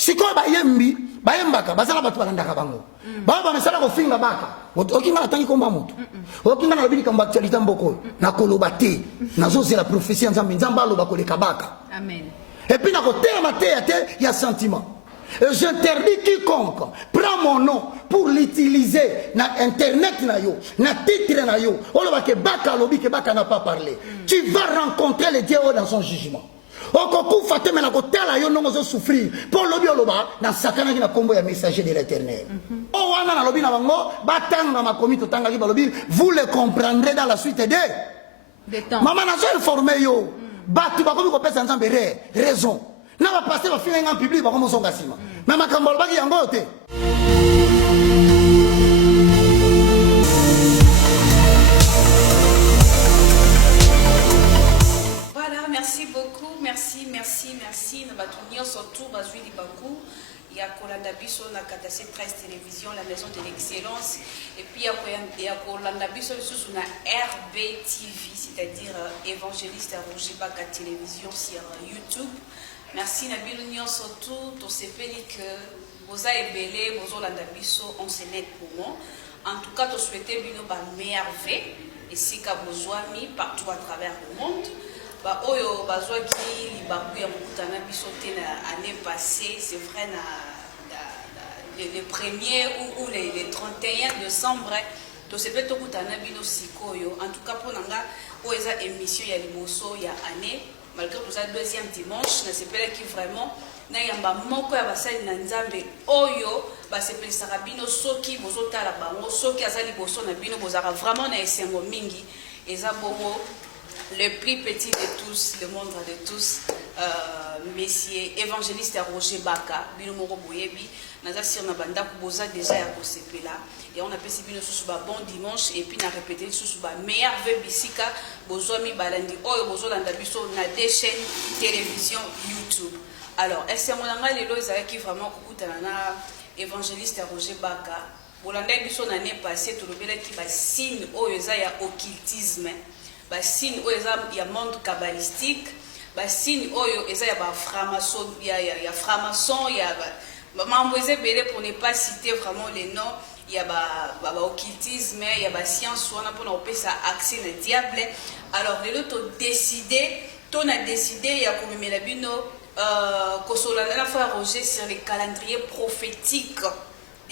sikoyo bayembi bayembaka bazala batu balandaka bango baba mesala ko finga baka okinga natangi komba moto okinga na lobili kamba actualité mboko na koloba te nazo c'est la prophétie nzambe nzamba aloba koleka baka amen et puis na ko tema te il y a sentiment. Et j'interdis quiconque prend mon nom pour l'utiliser na internet na yo na titre na yo oloba ke baka lobi ke baka n'a pas parlé tu vas rencontrer le Dieu dans son jugement. Okoku fateme na kotala yo non ozo souffrir pour lobi oloba na sakana ki na kombo ya messager de l'Éternel. O wana na lobi na bango batanga makomi to tanga ki balobi vous le comprendrez dans la suite des temps. Maman na zo informer yo batu bakomi ko pesa nzambe raison. Na va passer va finir en public ba komo zonga sima. Mais makambo baki yango te. Merci beaucoup, merci. Nous avons surtout Bazui Bakou. Il y a Kolanda Bisso, la Katase 13 Télévision, la Maison de l'Excellence. Et puis il y a Kolanda Bisso sur la RBTV, c'est-à-dire Évangéliste Roger Baka Télévision sur YouTube. Merci Nabil Union surtout, tout ce pays que vous avez belé, vous avez Kolanda Bisso, on se met pour moi. En tout cas, tu souhaitais bien merveille, ici qu'à besoin partout à travers le monde. Bah oyo bazwa ki libaku ya mukutana biso te na année passée c'est vrai le 1er ou le 31 décembre to sepe to kutana bino sikoyo en tout cas pour nanga o eza émission ya liboso ya année malgré tout ça deuxième dimanche na sepela ki vraiment na yamba moko ya basali na nzambe oyo ba sepelisaka bino soki bozotala bango soki azali liboso na bino bozaka vraiment na esengo mingi eza bobo le plus petit de tous, le moindre de tous, Messier évangéliste Roger Baka, Bino Moro Boyebi, Naza sur Nabanda Kuboza déjà à Kosepela, et on a passé Bino sous bon dimanche, et puis on a répété sous meilleur Bisika, Bozomi Balandi, Oyo Bozolanda Biso, na des chaînes télévision YouTube. Alors, est-ce que mon ami Lelo est qui vraiment Kukutana, évangéliste Roger Baka, Bolanda Biso l'année passée, tout le monde qui va signe, Oyo ya occultisme. Signe il y a monde kabbalistique, signe il y a franc-maçon, il y a franc-maçon, il y a pour ne pas citer vraiment les noms, il y a occultisme, il y a science, on a pour ça accès au diable. Alors les autres décidé, on a décidé il y a comme Melabino que la fois Roger sur les calendriers prophétiques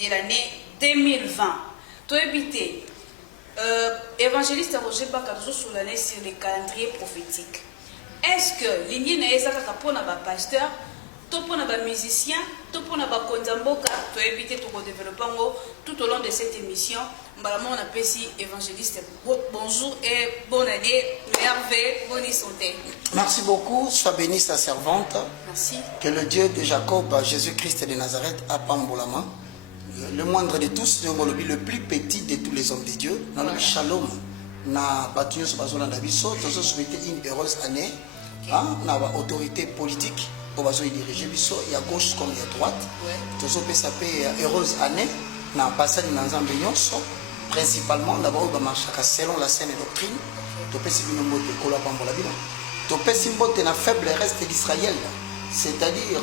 de l'année 2020. Tout éviter. Évangéliste Roger Baka sur l'année sur les calendriers prophétiques. Est-ce que l'Indien n'est pas pour un pasteur, pour un musicien, pour un konzamboka, pour éviter de développer tout au long de cette émission? On appelle ici évangéliste. Bonjour et bonne année, merveille, bonne santé. Merci beaucoup, sois bénie sa servante. Merci. Que le Dieu de Jacob, Jésus-Christ de Nazareth, a pambolama. Le moindre de tous, le plus petit de tous les hommes de Dieu. Dans le shalom, na batuyo sobazola ndabiso, tozo souhaiter une heureuse année. Na autorité politique, obazo diriger biso, il y a gauche comme il y a droite. Tozo pesape heureuse année. Na passé dans nzambe nyonso, principalement d'abord ba marchaka selon la saine doctrine. Topesi bino mbote kola pambola bino. Topesi mbote na faible reste d'Israël, c'est-à-dire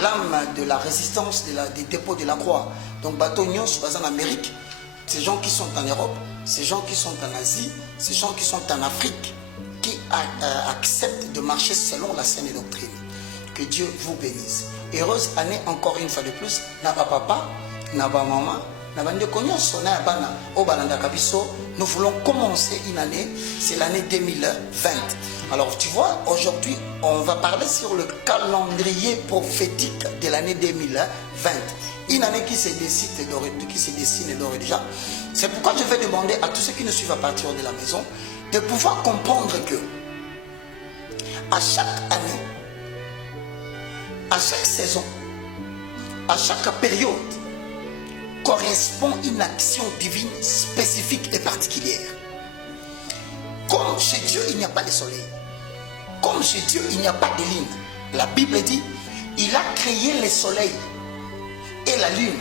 l'âme de la résistance des dépôts de la croix. Donc, bateau Nyons, en Amérique, ces gens qui sont en Europe, ces gens qui sont en Asie, ces gens qui sont en Afrique, qui acceptent de marcher selon la saine doctrine. Que Dieu vous bénisse. Heureuse année encore une fois de plus. Naba papa, naba maman, naba ndekonyos, naba obalanda kabiso. Nous voulons commencer une année, c'est l'année 2020. Alors tu vois, aujourd'hui, on va parler sur le calendrier prophétique de l'année 2020. Une année qui se dessine d'ores et déjà. C'est pourquoi je vais demander à tous ceux qui nous suivent à partir de la maison de pouvoir comprendre que à chaque année, à chaque saison, à chaque période, correspond une action divine spécifique et particulière. Comme chez Dieu, il n'y a pas de soleil. Comme chez Dieu, il n'y a pas de lune. La Bible dit, il a créé le soleil et la lune.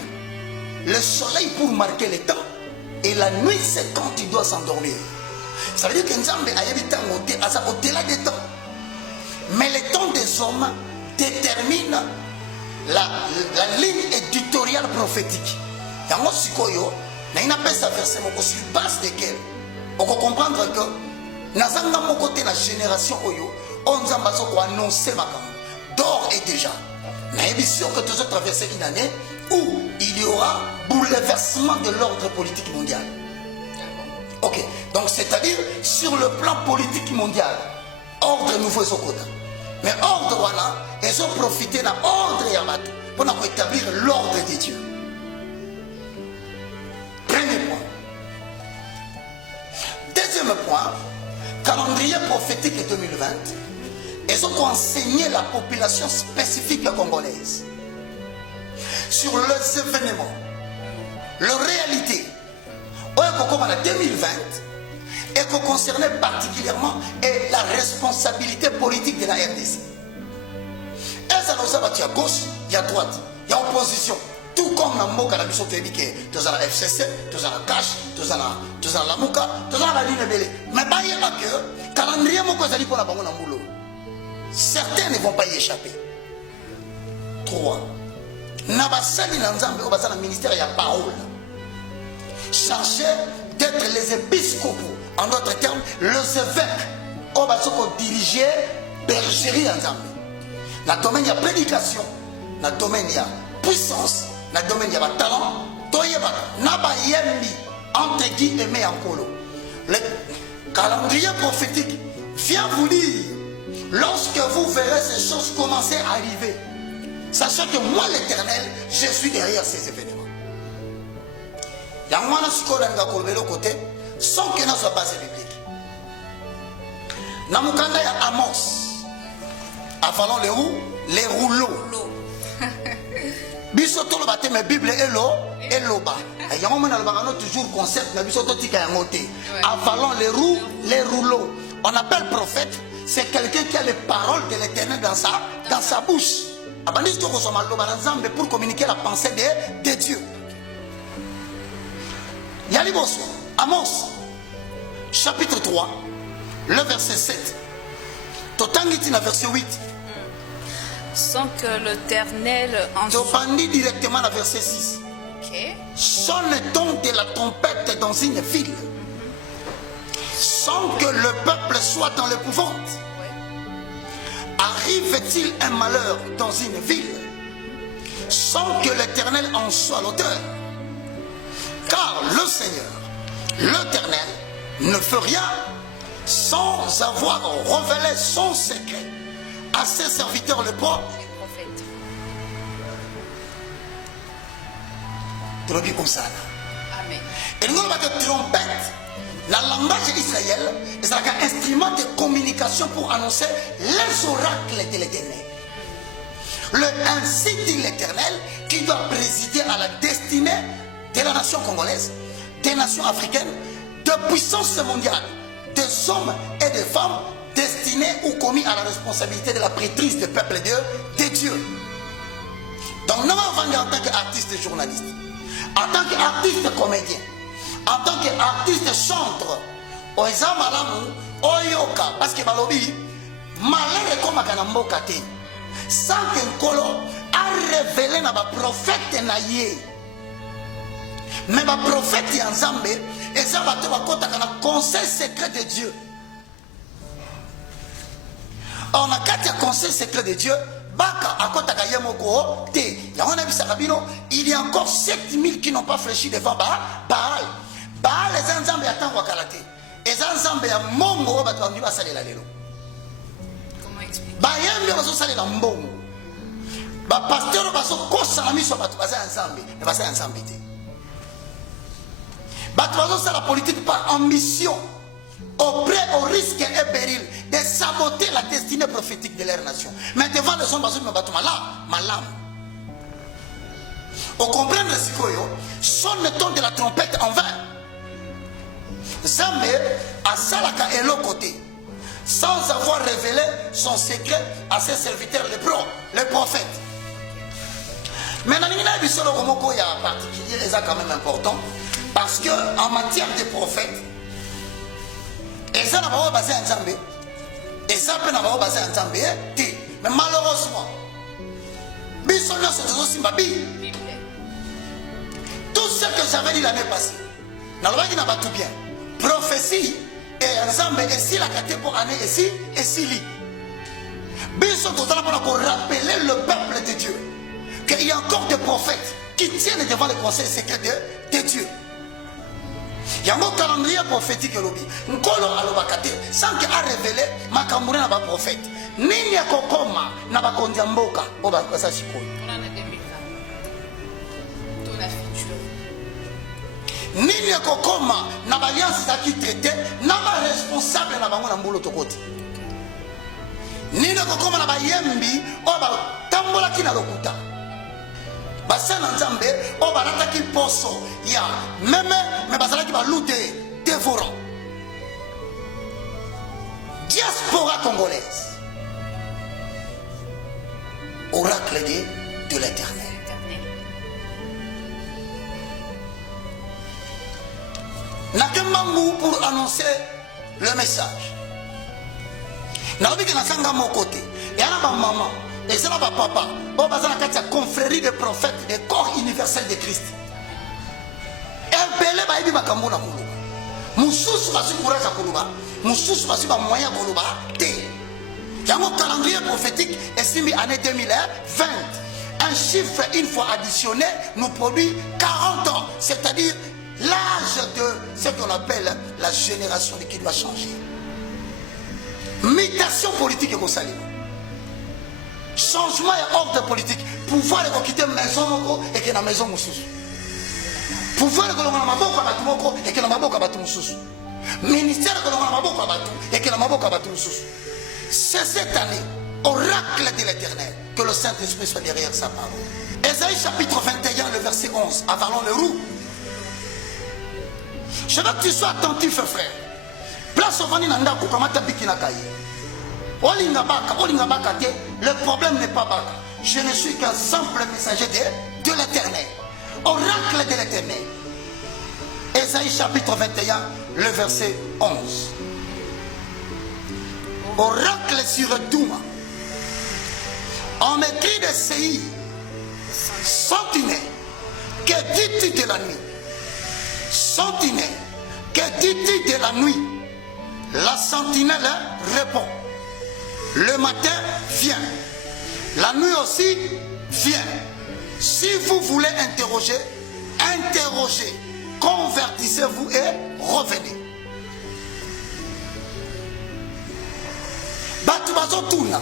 Le soleil pour marquer le temps et la nuit, c'est quand il doit s'endormir. Ça veut dire que Nzambe a au-delà des temps. Mais le temps des hommes détermine la ligne éditoriale prophétique. Dans mon sikoyo, na ina pesa verset moko sur base desquels on peut comprendre que nazanga mon côté la génération oyo on zamba so ko annoncer makambo d'or et déjà. Na émission que tous traverser une année où il y aura bouleversement de l'ordre politique mondial. Ok, donc c'est-à-dire sur le plan politique mondial, ordre nouveau est au quota. Mais ordre voilà, ils ont profité d'un ordre Yamato pour établir l'ordre de Dieu. Premier point. Deuxième point, calendrier prophétique 2020, ils ont enseigné la population spécifique congolaise sur les événements, leur réalité. Comme en 2020, et qui concernait particulièrement la responsabilité politique de la RDC. Et ça nous a battu à gauche, il y a droite, il y a opposition. Tout comme dans Moka, la mission qui tu as la FCC, tu as la Cash, tu as la Mouka, tu as la ligne Bélé. Mais pas y a que, calendrier Moko Zali pour la banque dans boulot. Certains ne vont pas y échapper. 3. Nabasali Nanzambe, au bassin ministère, il y a parole. Chargés d'être les épiscopaux, en d'autres termes, les évêques, au bassin diriger bergerie ensemble. Dans le domaine, il y a prédication, dans le domaine, il y a puissance, dans le domaine, il y a talent, entre guillemets en colo. Le calendrier prophétique vient vous dire, lorsque vous verrez ces choses commencer à arriver, sachez que moi, l'Éternel, je suis derrière ces événements. Il y a moins de côté, sans que nous soit base biblique. Namukanda ya Amos, avalons les rouleaux. Bisoto le bâtiment, mais Bible est l'eau et l'oba. Il y a un moment où toujours concept, mais bisoto tika yangote. Avalons les rouleaux. On appelle prophète, c'est quelqu'un qui a les paroles de l'Éternel dans sa bouche. Pour communiquer la pensée de Dieu. Yaliboso, Amos, chapitre 3, le verset 7. Totangitina, verset 8. Sans que l'Éternel en Topandi directement la verset 6. Okay. Sonne le ton de la trompette dans une ville. Sans que le peuple soit dans l'épouvante. Arrive-t-il un malheur dans une ville sans que l'Éternel en soit l'auteur? Car le Seigneur, l'Éternel, ne fait rien sans avoir révélé son secret à ses serviteurs les prophètes. Amen. Et nous avons une trompette. La langage d'Israël est un instrument de communication pour annoncer les oracles de l'Éternel. Ainsi dit l'Éternel qui doit présider à la destinée de la nation congolaise, des nations africaines, de puissance mondiale, des hommes et des femmes destinés ou commis à la responsabilité de la prêtrise du peuple de Dieu. Donc nous avons en tant qu'artiste et journaliste, en tant qu'artiste comédien, en tant qu'artiste chanteur, oza malamu oyoka parce que balobi malere comme kanamboka te sans que nkolo a révélé na ba prophète na ye mais ba prophète ya Nzambe eza bato bakota kana conseil secret de Dieu. On a quatre conseil secret de Dieu. Baka akota kayemoko te yona bisaka bino il y a encore 7000 qui n'ont pas fléchi devant Baal. Baal les Nzambe atangwa kalate. Les Nzambe ya mongo bato bandi basalela lelo. Comment expliquer? Bayembe baso salela mbongo. Ba pasteur baso kosa na miso bato baza Nzambe, mais baza Nzambe te. Bato baso sala politique par ambition. Au risque et péril de saboter la destinée prophétique de leur nation. Mais devant les hommes, malam. Au comprendre ce que sonne le ton de la trompette en vain. Zambé a salaka et l'autre côté, sans avoir révélé son secret à ses serviteurs, les prophètes. Maintenant, il y a un particulier, c'est quand même important, parce qu'en matière de prophètes, et ça n'a pas basé en Zambie. Et ça peut n'avoir basé en Zambie. Mais malheureusement, Biso nyonso tozosimba Bible. Tout ce que j'avais dit l'année passée, nalobaki na batu bien. Prophétie et ensemble ici la kate pour année ici et si li. Biso totala pour rappeler le peuple de Dieu qu'il y a encore des prophètes qui tiennent devant les conseils secrets de Dieu. Il y a un calendrier prophétique lobby. Nkolo alobakate sans qu'il a révélé makambouna na ba prophète. Nini ya kokoma na ba kondiamboka oba sa sikoyo. Nini ya kokoma na ba alliance za ki traité na ba responsable na bango na mbolo tokoti. Nini ya kokoma na ba yembi oba tambola kina lokuta. Basana nzambe o barataki poso ya meme me bazalaki balute dévorant. Diaspora congolaise. Oracle de l'Éternel. Nakembangu pour annoncer le message. Nalobiki na sanga mon côté. Et ana ba maman et ça va papa. Oh, bazana katia confrérie des prophètes, des corps universels de Christ. Elbele ba ibi makambo na kuluba. Mususu basu courage à kuluba. Mususu basu ba moyen kuluba. Te. Yango calendrier prophétique estimé année 2020. Un chiffre une fois additionné nous produit 40 ans, c'est-à-dire l'âge de ce qu'on appelle la génération qui doit changer. Mutation politique et consalée. Changement et ordre politique. Pouvoir quitter maison moko et que la maison mususu. Pouvoir que l'on a maboko abatu moko et que la maboko abatu mususu. Ministère que l'on a maboko abatu et que la maboko abatu mususu. C'est cette année, oracle de l'Éternel, que le Saint-Esprit soit derrière sa parole. Ésaïe chapitre 21, le verset 11. Avalons le roux. Je veux que tu sois attentif, frère. Place au vani nanda kukamata bikina kaye. Le problème n'est pas baka. Je ne suis qu'un simple messager de l'Éternel. Oracle de l'Éternel. Ésaïe chapitre 21, le verset 11. Oracle sur Douma. On m'écrit de Séir. Sentinelle. Que dis-tu de la nuit? Sentinelle. Que dis-tu de la nuit? La sentinelle répond. Le matin vient. La nuit aussi vient. Si vous voulez interroger, interrogez. Convertissez-vous et revenez. Batubazo Tuna.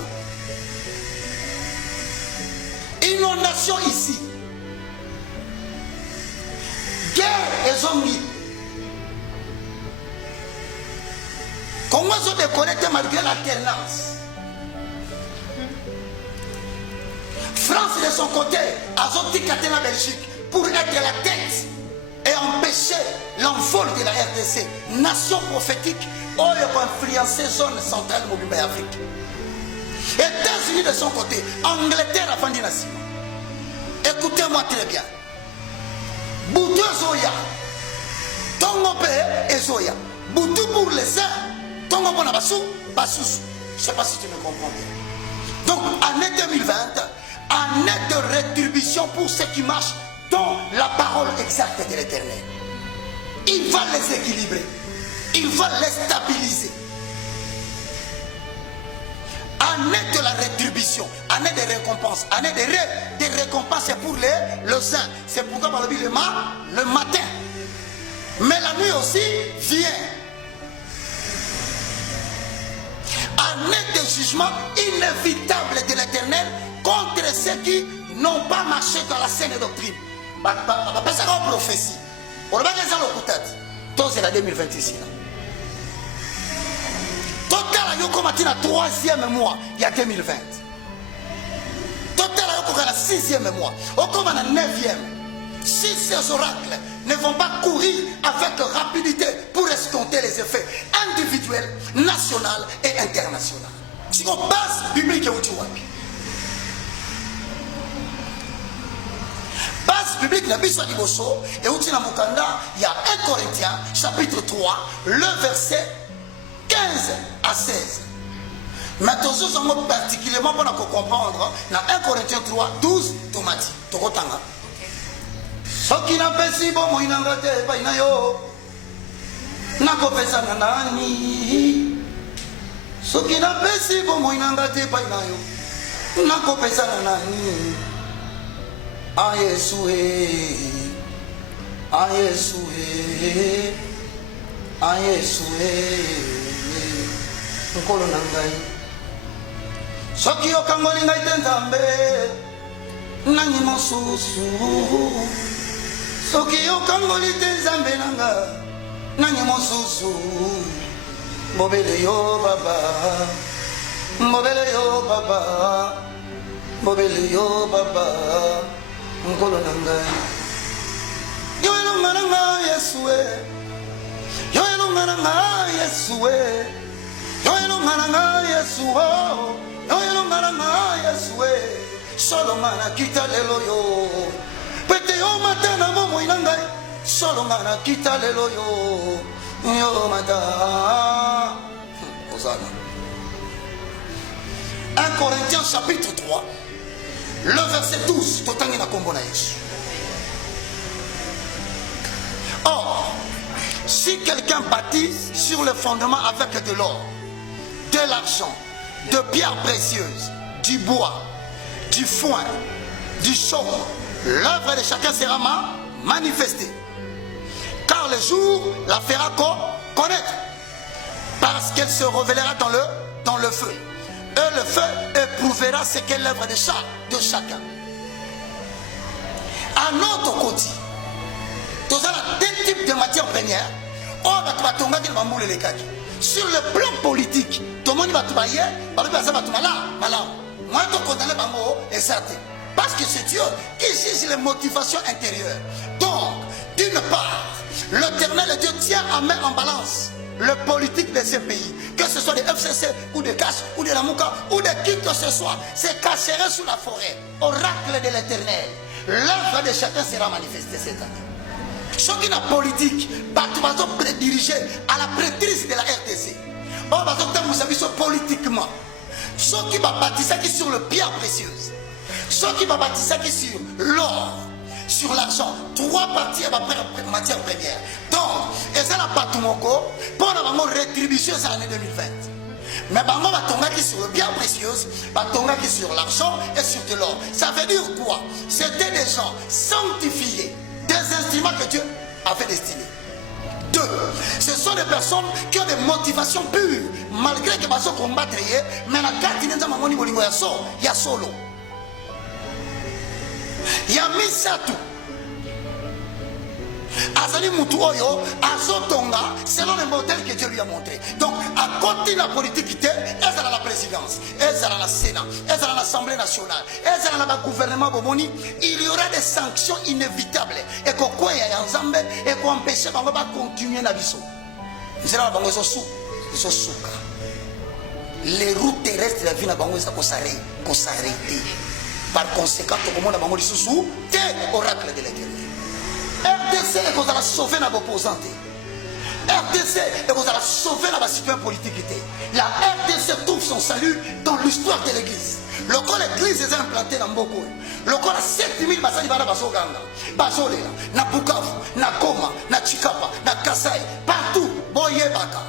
Inondation ici. Guerre et zombies. Comment se déconnecter malgré l'alternance? France de son côté a sorti la Belgique pour être la tête et empêcher l'envol de la RDC, nation prophétique, où il va influencer zone centrale mobile Afrique. États-Unis de son côté, Angleterre a vendu la ciment. Écoutez-moi très bien. Boutou Zoya, Tongo Pé et Zoya. Boutou pour les uns, Tongo Bonabasou, Basous. Je ne sais pas si tu me comprends bien. Donc, année 2020, année de rétribution pour ceux qui marchent dans la parole exacte de l'Éternel. Il va les équilibrer. Il va les stabiliser. Année de la rétribution, année de récompense, année de récompense pour les uns. C'est pourquoi on dit le matin. Mais la nuit aussi vient. Année de jugement inévitable de l'Éternel contre ceux qui n'ont pas marché dans la saine doctrine. C'est une prophétie. On va dire ça le coup. C'est la 2026. Total a yoko matina 3e mois, il y a 2020. Total a yoko la 6e mois, okoma na 9e. Si ces oracles ne vont pas courir avec rapidité pour escompter les effets individuels, nationaux et internationaux. Si on base biblique et outuwapi. Base biblique na biso liboso et outi na mukanda, il y a 1 Corinthiens chapitre 3, le verset 15 à 16. Mais tous sommes particulièrement pour nous comprendre. Dans 1 Corinthiens 3, 12, Tomati. Tokotanga. Soki na pesi bo moinanga te pa ina yo. Nako pesa na nani. Soki na pesi bo moinanga te pa ina yo. Nako pesa na nani. A Yesu e. A Yesu e. A Yesu e. Nkolo na ngai. Soki okangoli ngai te Nzambe. Nani mosusu. Soki okangoli te Nzambe nanga. Nani mosusu. Mobele yo baba. Mobele yo baba. Mobele yo baba. Nkolo na ngai. Yo elonga na ngai Yesu e. Yo elonga na ngai Yesu e. Yo elonga na ngai Yesu o. Yo elonga na ngai Yesu e. Solo mana kita lelo yo. Pete yo mata na momo inangai. Solo mana kita lelo yo. Yo mata. Osana. 1 Corinthiens chapitre 3. Le verset 12. Totangi na kombo na Yesu. Or, si quelqu'un bâtit sur le fondement avec de l'or, de l'argent, de pierres précieuses, du bois, du foin, du chaume, l'œuvre de chacun sera manifestée. Car le jour la fera connaître, parce qu'elle se révélera dans le feu. Et le feu éprouvera ce qu'est l'œuvre de chacun. À notre côté, tous deux types de matières premières. Sur le plan politique, tout le monde va travailler, parce que c'est Dieu qui juge les motivations intérieures. Donc, d'une part, l'Éternel Dieu tient en main en balance le politique de ces pays, que ce soit des FCC ou des Cash ou de la Mouka ou de qui que ce soit, c'est cacherait sous la forêt, oracle de l'Éternel. L'œuvre de chacun sera manifestée cette année. Ceux qui n'ont politique, tu vas diriger à la prêtrise de la RDC. On va vous avez politiquement. Ceux qui vont bâtir qui sur le pierre précieuse. Ceux qui vont bâtir qui sur l'or, sur l'argent. 3 parties à matière première. Donc, et ça n'a pas tout mon corps pour avoir une rétribution cette année 2020. Mais on va tomber qui sur le bien précieuse, va tomber qui sur l'argent et sur de l'or. Ça veut dire quoi? C'était des gens sanctifiés, des instruments que Dieu avait destinés. 2. Ce sont des personnes qui ont des motivations pures, malgré que ils combattent, mais la carte il y a solo. Il y a mis ça tout. Azali Moutou Oyo, Azotonga, selon le modèle que Dieu lui a montré. Donc, à côté de la politique, elle est à la présidence, elle est à la Sénat, elle est à l'Assemblée nationale, elle est à la gouvernement Bomoni. Il y aura des sanctions inévitables. Et qu'on quoi y a Nzambe et qu'on empêche de continuer la vie. Les routes terrestres de la vie n'a pas s'arrêter. Par conséquent, tout le monde a dit sous oracle de l'Éternel. RDC est qu'on a sauvé nos opposants. RDC est qu'on a sauvé la situation politique. La RDC trouve son salut dans l'histoire de l'église. Le corps de l'église est implanté dans Mboko. Le corps a 7000 basali bana basoganga. Bazolela, na Bukavu, na Goma, na Chikapa, na Kasai, partout, Boyebaka.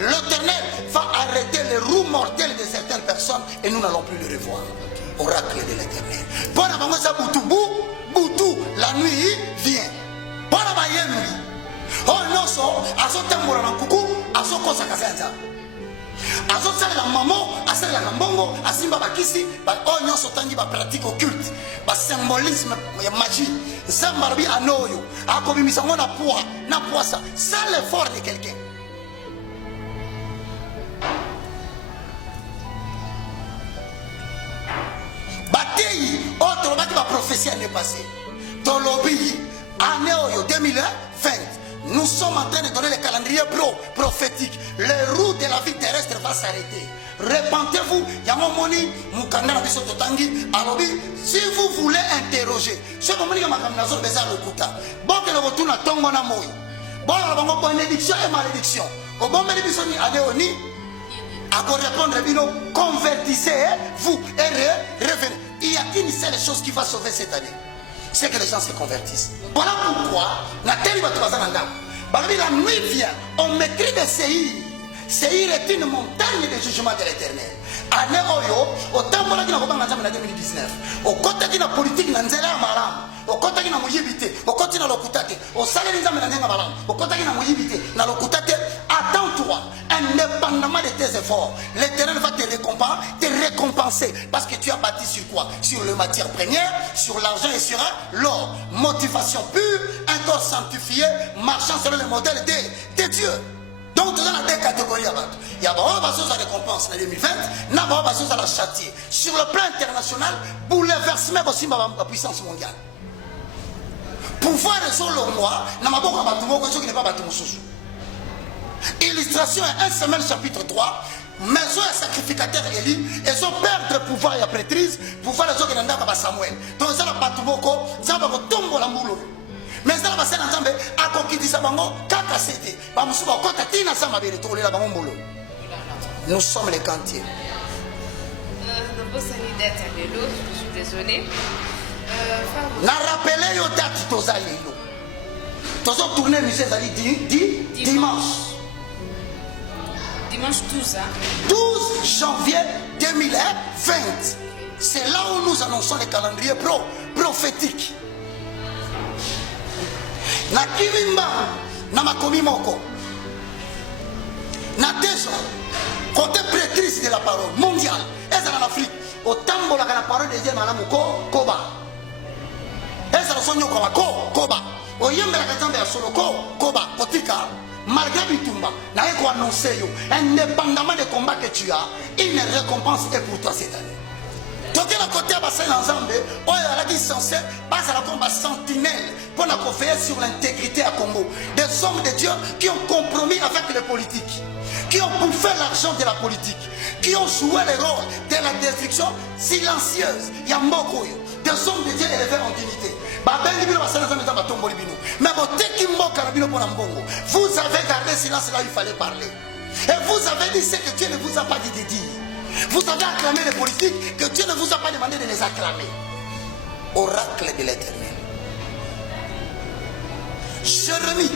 L'Éternel va arrêter les roues mortelles de certaines personnes et nous n'allons plus le revoir. Oracle de l'Éternel. Bon, avant ça, Boutou, la nuit vient. Bon, avant nuit. Oh non, ça, à ce temps, on a un coucou, à ce qu'on s'est cassé. À ce temps, la maman, à ce temps, la mbongo, à ce temps, bakisi, oh non, ce temps, il va pratique occulte, bah symbolisme, magie, zambarbi anoyo, à comme il s'en a poids, n'a poids ça, sans l'effort de quelqu'un. Bataille, autre qui va prophétie l'année passée. Dans l'obéi, année 2020, nous sommes en train de donner le calendrier prophétique. Les roues de la vie terrestre vont s'arrêter. Répentez-vous. Yamomoni, Mukandana Bisoto Tangi, Alobi, si vous voulez interroger, ce moment où Makamnazo Bézar le Kouta, bon que le retour n'a tombe en amour. Bon, la bénédiction et malédiction. Au bon bénédiction, Adéoni, À quoi répondre, convertissez-vous et revenez. Il y a une seule chose qui va sauver cette année. C'est que les gens se convertissent. Voilà pourquoi, la nuit vient, on m'écrit de Séhir. Séhir est une montagne de jugement de l'Éternel. Année Oyo, au temps où on a 2019, au côté de la politique, on a au côté de la mouillébité, au côté de la locutate, au salaire de la au côté de la mouillébité, la locutate, attends-toi, indépendamment de tes efforts, l'Éternel va te récompenser, parce que tu as bâti sur quoi? Sur les matières premières, sur l'argent et sur l'or. Motivation pure, un corps sanctifié, marchant selon le modèle de Dieu. Donc, nous avons deux catégories. Il y a des récompenses en 2020, il y a des la châtier. Sur le plan international, bouleversement aussi de la puissance mondiale. Pouvoir résoudre le roi, n'a pas beaucoup de pas illustration 1 Samuel chapitre 3. Maison et sacrificateur Élie, ils ont perdre pouvoir et la prêtrise, pouvoir les autres qui n'ont pas Samuel. Donc, ça n'a pas tout beaucoup, ça n'a pas tomber la moule. Mais ça va passer dans le à conquérir ça, nous sommes les cantiers. Je suis désolé. Na rappelé yo date tozali lo. Tozo tourner musée zali dimanche. Dimanche 12 hein? 12 janvier 2020. C'est là où nous annonçons les calendriers prophétiques. Na Kivimba, na Makomi Moko, na déjà, côté prêtrise de la parole mondiale, et en Afrique, au tambo la parole de Dieu, Madame Koba. Et ça sonne Koba. Au Yembe la Katambe à Soloko, Koba, Kotika, malgré Bitumba, n'a pas annoncé, indépendamment des combats que tu as, une récompense est pour toi cette année. Donc, à côté de l'ensemble, on a dit censé, base à la combat sentinelle pour la conférence sur l'intégrité à Congo. Des hommes de Dieu qui ont compromis avec les politiques, qui ont bouffé l'argent de la politique, qui ont joué le rôle de la destruction silencieuse. Il y a beaucoup des hommes de Dieu élevés en dignité. Mais vous avez gardé silence là où il fallait parler. Et vous avez dit ce que Dieu ne vous a pas dit de dire. Vous avez acclamé les politiques que Dieu ne vous a pas demandé de les acclamer. Oracle de l'Éternel. Jérémie,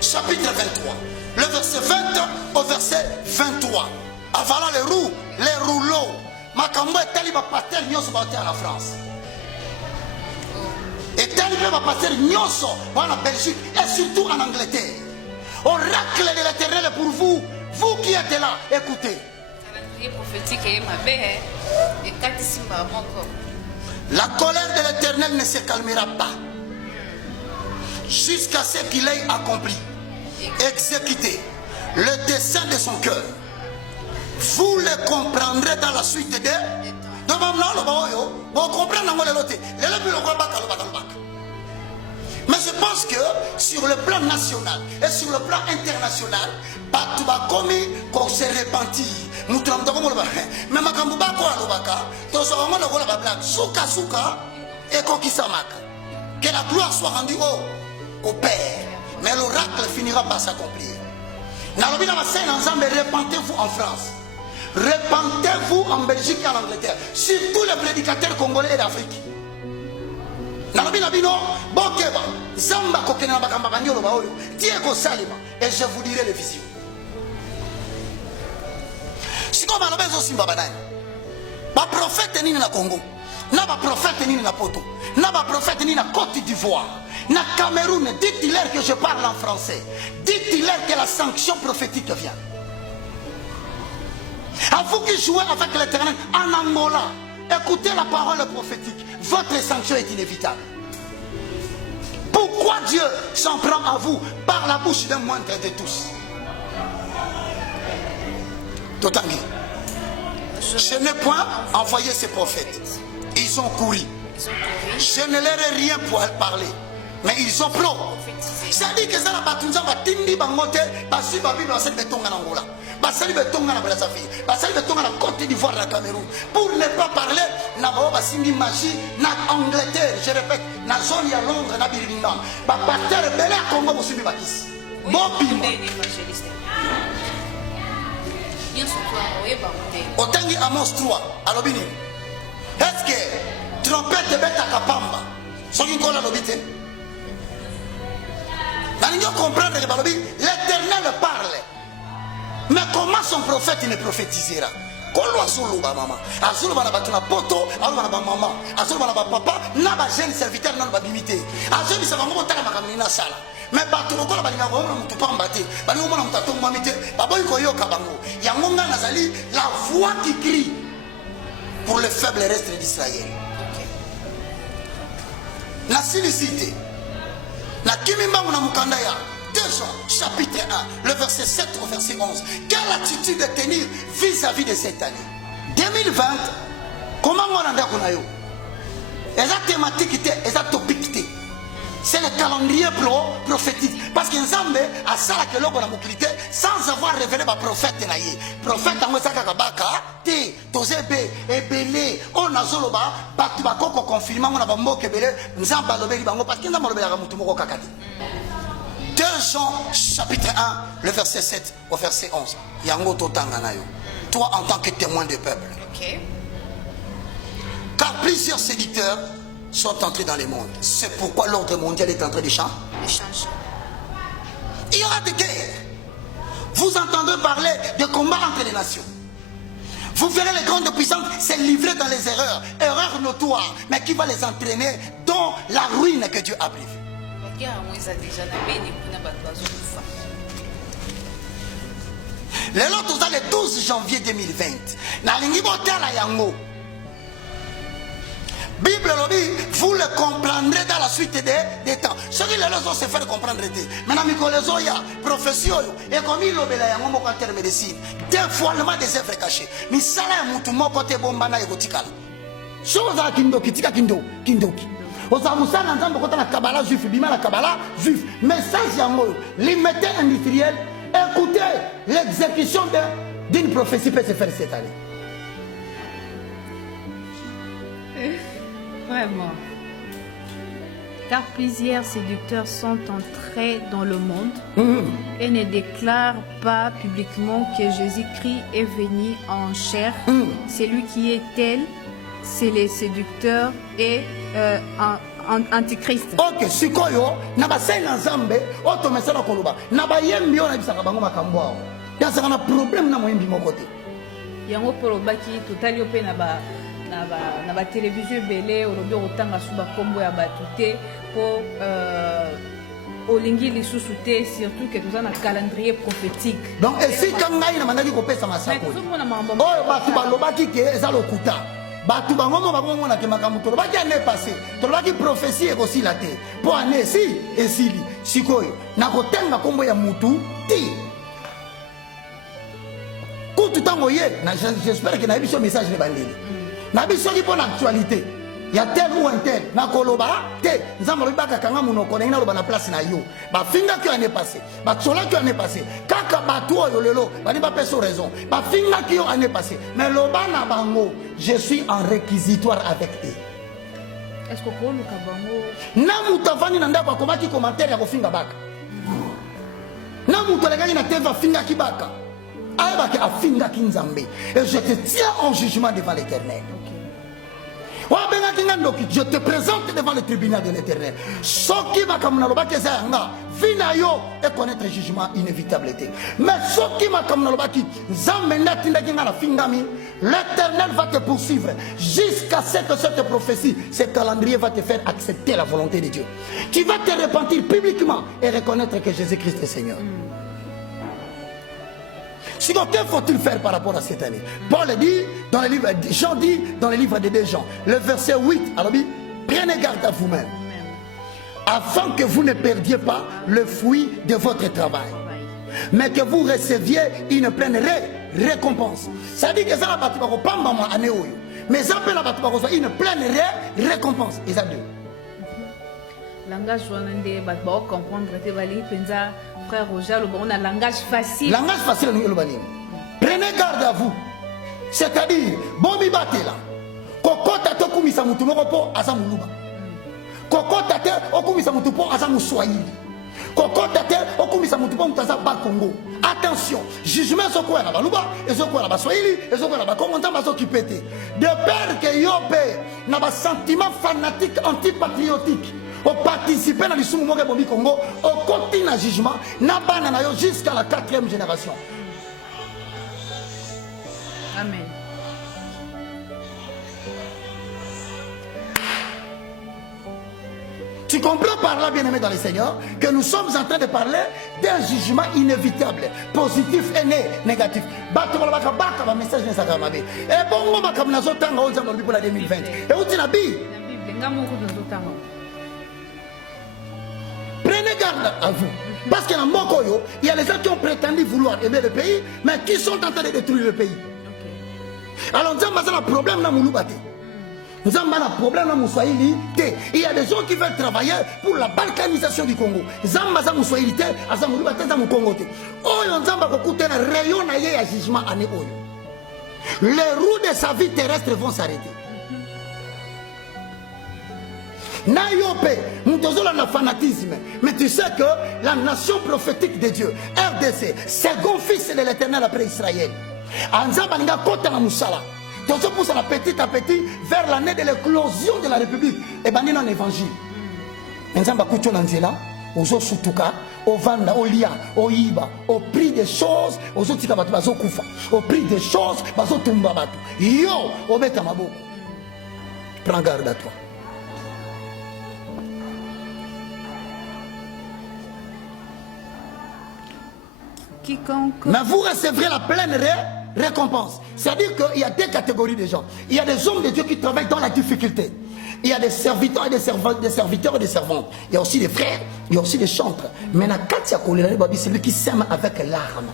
chapitre 23. Le verset 20 au verset 23. Avant les rouleaux. Makambo est tellement pasteur nyonso baté à la France. Et tellement pasteur nyonso en Belgique et surtout en Angleterre. Oracle de l'Éternel pour vous. Vous qui êtes là, écoutez. Prophétique et ma belle et la colère de l'Éternel ne se calmera pas jusqu'à ce qu'il ait accompli, exécuté le dessein de son cœur. Vous le comprendrez dans la suite de mais je pense que sur le plan national et sur le plan international, Batouba Komi, qu'on se repentit. Nous travaillons mais Makambuba quoi l'obaka, tous on va le blague, souka souka et kokisamaka. Que la gloire soit rendue au Père. Mais l'oracle finira par s'accomplir. Nalobina Massène ensemble, repentez-vous en France. Repentez-vous en Belgique et en Angleterre. Surtout les prédicateurs congolais et d'Afrique. Et je vous dirai les visions. Si comme prophète ni na Congo, na prophète ni na Poto, na prophète ni na Côte d'Ivoire, na Cameroun, dites-leur que je parle en français. Dites-leur que la sanction prophétique vient. À vous qui jouez avec l'Éternel en Angola, écoutez la parole prophétique. Votre sanction est inévitable. Pourquoi Dieu s'en prend à vous par la bouche d'un moindre de tous? Totangi. Je n'ai point envoyé ces prophètes. Ils ont couru. Je ne leur ai rien pour parler. Mais ils ont pro. C'est-à-dire que ça n'a pas tout ça. Tindi bangote, basi babi dans cette béton en Angola. Basali béton en Brazzaville. Basali béton en Côte d'Ivoire, la Cameroun. Pour ne pas parler, n'a pas basindi magie, n'a Angleterre. Je répète, n'a zone à Londres, n'a Birmingham. Bah parterre belé à Congo, vous suivez bakis. Bon bim. Otangi Amos 3, alobini. Est-ce que trompette beta kapamba? Soki kola lobite. N'allons comprendre que l'Éternel parle. Mais comment son prophète ne prophétisera? Kolo azuluba mama, azuluba na batuna poto, azuluba na mama, azuluba na papa, na ba jeune serviteur na ba bimité. Azuluba sa bango tala makamini na sala. Mais batu lokola balinga ko na mutu pamba te, balinga mona mutato mamite, baboy ko yoka bango. Yango nga nazali la voix qui crie pour le faible reste d'Israël. La silicité. La kimimbangu na mukanda ya 2 Jean, chapitre 1, le verset 7 au verset 11. Quelle attitude de tenir vis-à-vis de cette année 2020, comment on a dit? Eza thématique, eza topic. C'est le calendrier prophétique. Parce que Nzambe a ça que l'on a mobilité sans avoir révélé ma prophète. Prophète en Wesaka Kabaka, T, Tozebe, Ebele, on a Zoloba, Batubako, confirmant, on a Bambo, Kebele, Nzamba, Lobeli Bango, parce que Nzamba Lobeli Ramutumoko Kakadi. 2 Jean, chapitre 1, le verset 7 au verset 11. Yango Totanganayo. Toi, en tant que témoin du peuple. Ok. Car plusieurs séducteurs sont entrés dans le monde. C'est pourquoi l'ordre mondial est en train de changer. Il y aura des guerres. Vous entendez parler de combats entre les nations. Vous verrez les grandes puissances se livrer dans les erreurs. Erreurs notoires, mais qui va les entraîner dans la ruine que Dieu a prévue. Le 12 janvier 2020, Bible lobby, vous le comprendrez dans la suite des temps. Ce qui les vont se faire comprendre. Maintenant, Mikolezo ya prophétie et comme il lobela ya ngombo en termes de signes, dévoilement des œuvres cachées. Mi sala ya mutu moko te bombana egotikala. Chose à kindoki tika kindoki. Osamusana nzambe kota na kabala juif, bima la kabala juif. Message yango, limité industriel, écoutez l'exécution d'une prophétie peut se faire cette année. Vraiment. Car plusieurs séducteurs sont entrés dans le monde et ne déclarent pas publiquement que Jésus-Christ est venu en chair. Celui qui est tel, c'est les séducteurs et antichrist. Ok, sikoyo, naba sena nzambe, oto mesana koluba, naba yembi ona bisaka bango makambo. Ya saka na problème na moyembi mokote. Yango polobaki totali ope na ba télévision belé olobi otanga suba kombo ya batute po olingi lisusu te, surtout que nous avons un calendrier prophétique. Donc si quand ngai na mandaki kopesa masako. Oh batu balobaki ke eza lokuta. Batu bangomo bangomo na ke makamu to lobaki année passée. To lobaki prophétie e kosi la te. Po année si esili sikoyo na kotenga kombo ya mutu ti. Kutu tango ye, j'espère que na biso message ne bandeli. Na biso ki pour l'actualité. Il y a tel ou un tel. Na koloba te. Nzambo baka kanga munoko na loba na place na yo. Ba finga ki année passée. Ba tsola ki année passée. Kaka batu oyo lelo, ba ni ba peso raison. Ba finga ki yo année passée. Mais loba na bango, je suis en réquisitoire avec eux. Est-ce que pour le kabango na mutavani na ndako akomaki commentaire ya kofinga baka. Na mutolegani na teva finga ki baka. Ayebaki afinga ki nzambe. Et je te tiens en jugement devant l'Éternel. Je te présente devant le tribunal de l'Éternel. Ce qui va comme nalobaki zanga, vinayo et connaître le jugement inévitable. Mais ce qui va comme nalobaki, zamenda tindagina la fingami, l'Éternel va te poursuivre jusqu'à ce que cette prophétie, ce calendrier va te faire accepter la volonté de Dieu. Tu vas te repentir publiquement et reconnaître que Jésus-Christ est Seigneur. Sinon, que faut-il faire par rapport à cette année? Paul dit dans le livre, Jean dit dans le livre de 2 Jean, le verset 8, alors dit, prenez garde à vous-même, afin que vous ne perdiez pas le fruit de votre travail, mais que vous receviez une pleine récompense. Ça dit que ça va pas année, mais ça peut une pleine récompense. Et ça deux. Langage comprendre frère Roger, on a un langage facile. Langage facile, prenez garde à vous. C'est-à-dire, Bomi Batela, Kokota Tokumisa Mutumoko Azamuluba, Kokota Okumisa Mutupo Azamuswahili, kokota te okumisa mutu po mutaza ba Congo. Attention, jugement soko na baluba, ezoko na baswahili, ezoko na bakongo nzamba s'occuper te. De peur que yope na ba sentiment fanatique antipatriotique. Au participer dans l'issue moko bombi Congo, au côté na jugement, na bana na yo jusqu'à la 4e génération. Amen. Tu comprends par là, bien-aimé dans le Seigneur, que nous sommes en train de parler d'un jugement inévitable, positif et négatif. Et message bon, on va comme nous autres pour la 2020. Et où tu l'as dit? Prenez garde à vous. Parce qu'il y a Mokoyo, il y a les gens qui ont prétendu vouloir aimer le pays, mais qui sont en train de détruire le pays. Alors nous avons un problème dans Mouloubate. Nous avons un problème dans Moussoaïli. Il y a des gens qui veulent travailler pour la balkanisation du Congo. Nous avons un Moussoaïli, nous avons un Congo. Nous avons un rayon à jugement. Les roues de sa vie terrestre vont s'arrêter. Nayope, nous avons un fanatisme. Mais tu sais que la nation prophétique de Dieu, RDC, second fils de l'Éternel après Israël, Anzabalinga Kota na Moussala. Donc on pousse petit à petit vers l'année de l'éclosion de la République. Et bien nous avons un évangile. Nzamba Koucho Nanzela, Ozo Sutuka, au Vanda, au Lia, au Iba, au prix des choses, aux autres Bazo Koufa, au prix des choses, Bazo Tumbabatu. Yo, au Betamabo. Prends garde à toi. Quiconque... Mais vous recevrez la pleine récompense. C'est-à-dire qu'il y a deux catégories de gens. Il y a des hommes de Dieu qui travaillent dans la difficulté. Il y a des serviteurs et des serviteurs et des servantes. Il y a aussi des frères, il y a aussi des chantres. Mais la Katia Kolelani Babi, c'est lui qui sème avec l'arme.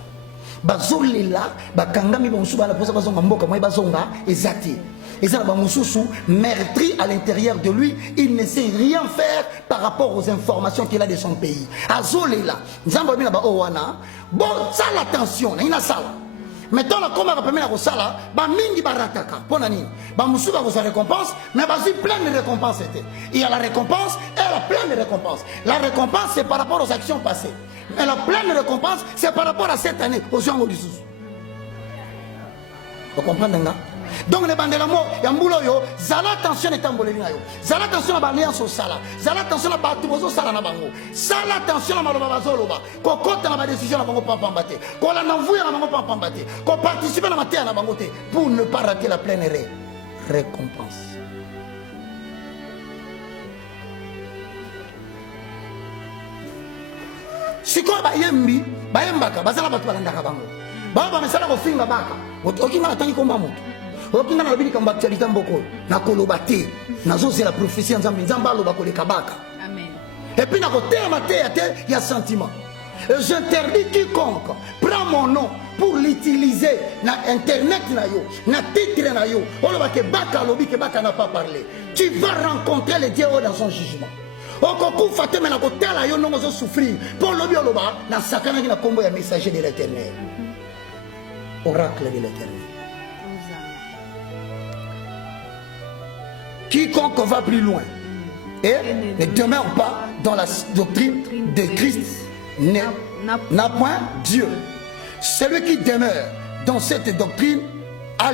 Bazolela, bakangami bonsuba la posa bazonga mboka moi bazonga ezati. Ezana bamususu meurtri à l'intérieur de lui, il ne sait rien faire par rapport aux informations qu'il a de son pays. Azolela, nzamba bina ba owana, bon ça l'attention, na ina sala. Mettons la comme la première sala, ba mingi barataka, pona nini. Ba musuba ko sa récompense, mais basi plein de récompenses était. Il y a la récompense et la pleine de récompense. La récompense c'est par rapport aux actions passées. Mais la pleine récompense, c'est par rapport à cette année, aux gens du sous. Vous comprenez? Donc, les bandes de l'amour, il y a un boulot, zala attention et tambolé. Zala attention à l'alliance au sala. Zala attention à Batubozo sala na bango. Zala attention à Malobazoloba. Qu'on compte dans la décision à bango pambate. Qu'on la n'envoie à bango pambate. Qu'on participe à la matière à bango pour ne pas rater la pleine récompense. Si quoi bayembi bayembaka bazala batu balandaka bango baba mesala ko finga baka okinga atangi komba moto okinga na bibili kamba actualité mboko na koloba te nazo c'est la prophétie nzambe nzamba lo bakoleka baka Amen. Et puis na ko tema te il y a sentiment. Et j'interdis quiconque prend mon nom pour l'utiliser na internet na yo na titre na yo on va que baka lobi que baka n'a pas parlé. Tu vas rencontrer le Dieu dans son jugement. Okokufa te mena kotala yo non ozo souffrir pour lobi oloba na sakana na kombo ya messager de l'Éternel. Oracle de l'Éternel. Quiconque va plus loin et ne demeure pas dans la doctrine de Christ n'a point Dieu. Celui qui demeure dans cette doctrine a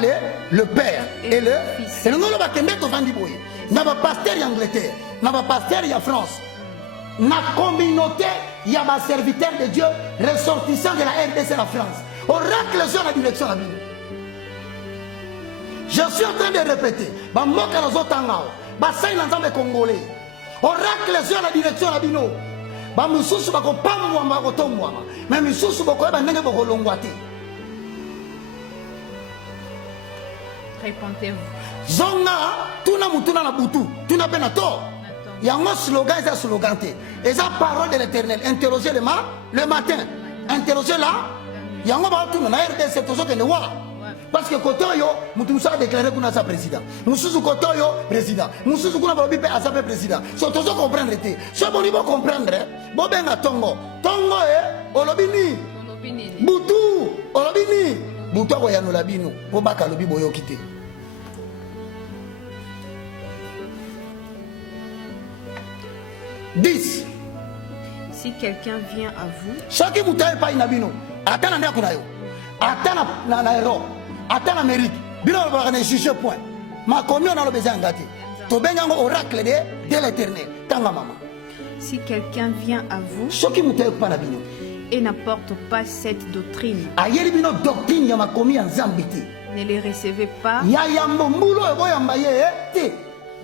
le Père et le Fils. Et nous allons voir n'a pas pasteur en Angleterre, n'a pas pasteur en France, n'a communauté, il y a ma serviteur de Dieu ressortissant de la RDC la France. Oracle sur la direction de la Bible. Je suis en train de répéter. Bamoka na zotanga, basai na nzambe congolais. Oracle sur la direction de la Bible. Bamususu bako pamwa bako tomwa. Mais misusu bako ba ndenge bako longwate. Répondez-vous. Zonga, tuna mutuna na butu, tuna benato. Il y a un slogan, c'est un slogan. Et ça, parole de l'Éternel. Interrogez le matin. Interrogez là. Il y a un moment où on a RDC, c'est toujours que le roi. Parce que quand on a déclaré qu'on a sa président. Nous sommes président. Nous sommes président. C'est toujours comprendre. Si on veut comprendre, bon ben à Tongo. Tongo est Olobini. Boutou. Olobini. Boutou ko yano labino. Pour baka lobi boyo kité. Si quelqu'un vient à vous, soki mutaye pa inabino atana ndako na yo atana na Europe atana Amérique bino ba na juger point makomi on a le besoin ngati to benga ngo oracle de l'Éternel tanga mama. si quelqu'un vient à vous Soki mutaye pa na bino et n'apporte pas cette doctrine, ayeli bino doctrine ya makomi en zambiti ne les recevez pas ya yambo mbulo ebo yamba ye te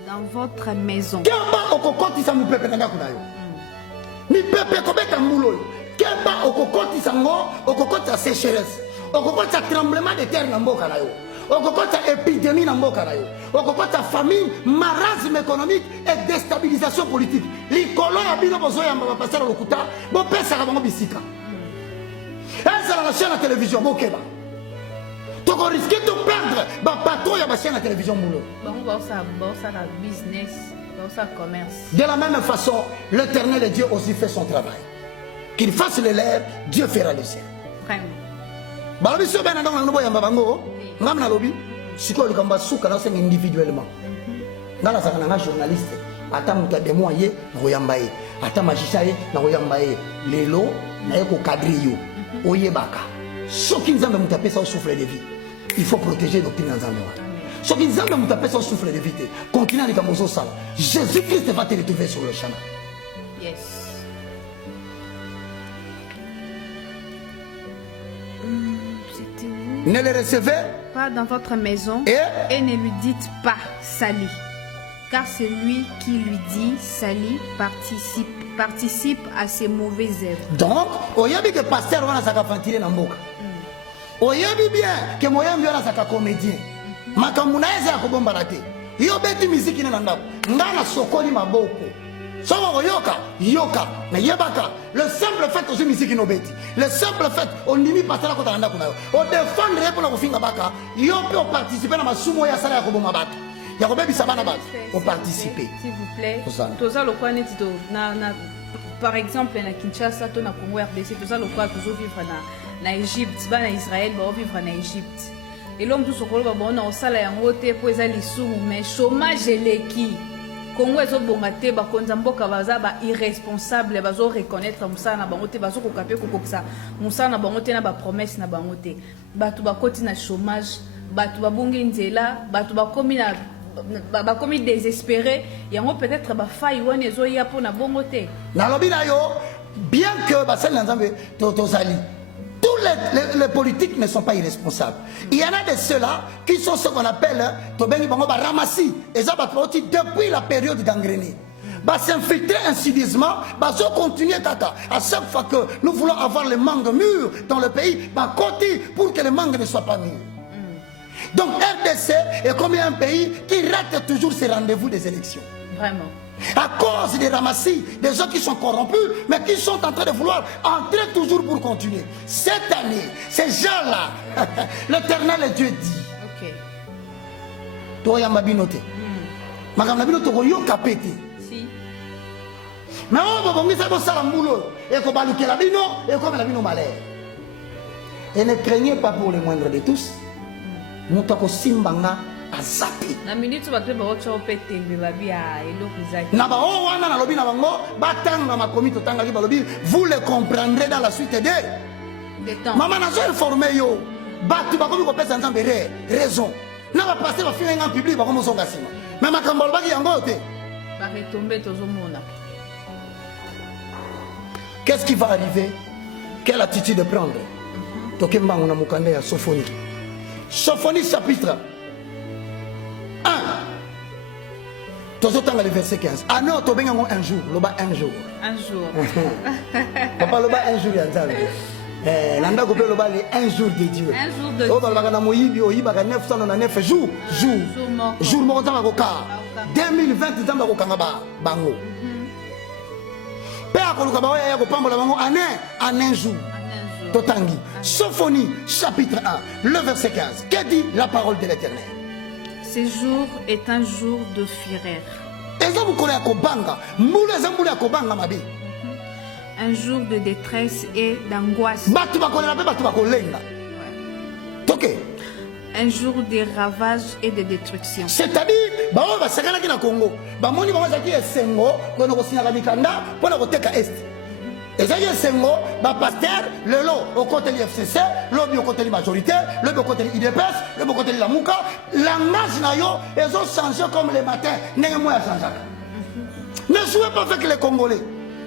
dans votre maison. kemba okokotisa mupepe na ndako na yo mipepe kobeta mbulo kemba okokotisa ngo okokotisa sécheresse okokotisa tremblement de terre na mboka na yo okokotisa épidémie na mboka na yo okokotisa famine marasme économique et déstabilisation politique likolo ya bino bozoyamba bapasala lokuta bopesaka bango bisika ezala na chaîne ya télévision bokeba toko risque de perdre bapatron ya bachaîne ya télévision mbulo. Bon, ça business, ça commerce. De la même façon, l'Éternel et Dieu aussi fait son travail. Qu'il fasse le lèvres, Dieu fera le sien. Vraiment. Balobi so bena ndongo ngobo yamba bango, ngam na lobi, siko likamba suka na senga individuellement. Ngala saka na journaliste, ata muta demo ye na koyamba ye, ata magicien ye na koyamba ye. Lelo na ye ko cadrer yo. Oyebaka. Soki nzambe mutapesa au souffle de vie. Il faut protéger doctrine nzambe wa. Ce qui nous a tapé son souffle de vie, continue à les camoufler ça. Jésus-Christ va te retrouver sur le chemin. Yes. C'était où? Ne les recevez Pas dans votre maison et ne lui dites pas sali. Car celui qui lui dit sali participe à ses mauvaises œuvres. donc, oyebi que pasteur wana saka fantile na mboka. Oyebi bien que moyembi wana saka comédien. Makambo na eza kobomba na te. Yo beti miziki na ndako. Ngana sokoli maboko. Soko yoka, yoka na yebaka. Le simple fait que je miziki no beti. Le simple fait on nimi pasala ko tanda kuna yo. O défendre pour na kofinga baka. Yo peut participer na masumo ya sala ya koboma baka. Ya kobebi sabana baka. O participer. S'il vous plaît. Toza lo kwa neti na par exemple na Kinshasa to na Congo RDC toza lo kwa tozo vivre na Égypte, ba na Israël ba vivre na Égypte. Et l'homme tout ce qu'on va bon au salaire en haute pour les alisous mais chômage eleki Congo ezo bongate ba konza mboka baza ba irresponsable bazo reconnaître musana bangote bazo kokape kokokisa musana bangote na ba promesse na bangote batu ba koti na chômage batu ba bongi nzela batu ba komi na ba komi désespéré yango peut-être ba faille wana ezo ya po na bongote na lobi na yo bien que basel nzambe tozali. Tous les politiques ne sont pas irresponsables. Il y en a de ceux-là qui sont ce qu'on appelle ramassis. Et ça va depuis la période d'engrené. Va s'infiltrer insidieusement, va continuer tata. À chaque fois que nous voulons avoir les mangues mûres dans le pays, va continuer pour que les mangues ne soient pas mûres. Donc RDC est comme un pays qui rate toujours ses rendez-vous des élections. Vraiment. À cause des ramassis, des gens qui sont corrompus, mais qui sont en train de vouloir entrer toujours pour continuer. Cette année, ces gens-là, l'Éternel et Dieu dit. Ok. Toi, il y a ma binote. Ma binote, tu as capété. Si. Mais on va vous dire que ça va moulo. Et qu'on va lutter la bino, et qu'on va la bino malheur. Et ne craignez pas pour les moindres de tous. Nous t'avons simbanga. Azapi. Na minute ba te ba ocho petembe ba bia eloko zaki. Na ba o wana na lobi na bango batanga makomi to tanga ki ba lobi vous le comprendrez dans la suite des temps. Maman na zo informer yo. Batu ba komi ko pesa nzambe raison. Na ba passer ba finga en public ba komo songa sima. Mais makambo ba ki yango te. Ba retomber tozo mona. Qu'est-ce qui va arriver? Quelle attitude de prendre? Tokemba on a mukande ya Sophonie. Sophonie chapitre 1. Le verset 15. Ah non, tu as un jour. Un jour. Un jour. Papa, un jour. Landa ko le bal un jour de Dieu. Un jour de Dieu. O balaka na moyibi o yibaka 909 jours. Jour mo tanga ko ka. 2020 tamba ko kanga bango. Père ko luka ba ya ko pambola bango en un jour. Totangi. Sophonie chapitre 1, le verset 15. Que dit la parole de l'Éternel? Ce jour est un jour de fureur. Un jour de détresse et d'angoisse. Un jour de ravages et de destruction. C'est-à-dire, Et ça y est, c'est moi, ma pasteur, le lot au côté de l'FCC, l'autre au côté de la majorité, l'autre au côté de l'IDPS, l'autre au côté de la Mouka. Langage nayo, ils ont changé comme les matins. N'est-ce pas changé? Ne jouez pas avec les Congolais.